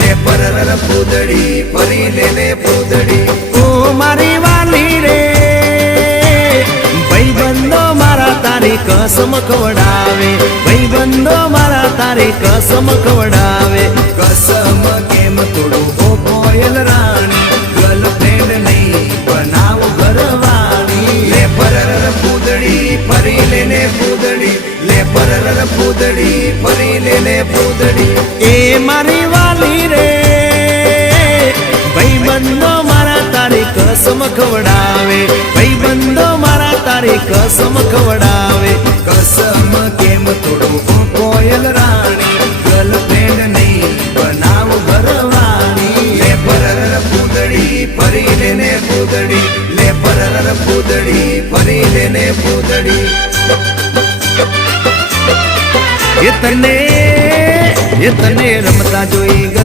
લે પરર પૂદડી ફરી લે પૂદડી ઓ મારી વાલી રે ભાઈબંધો મારા તારી કસમ ખવડાવે ભાઈબંધો મારા તારી કસમ ખવડાવે કસમ કેમ તોડું ઓ કોયલ રાણી ગર્લફ્રેન્ડ નહીં બનાવ ઘરવાળી લે પરર પૂદડી ફરી લે પૂદડી લે પરર પૂદડી ફરી લે પૂદડી એ મારી વાલી રે ભાઈબંધો મારા તારી કસમ ખવડાવે ભાઈબંધો મારા તારી કસમ ખવડાવે કસમ કેમ તોડું ઓ કોયલ રાણી ગર્લફ્રેન્ડ નહીં બનાવ ઘરવાળી લે પરર પૂદડી ફરી લે પૂદડી લે પરર પૂદડી ફરી લે પૂદડી એ તને રમતા જોઈ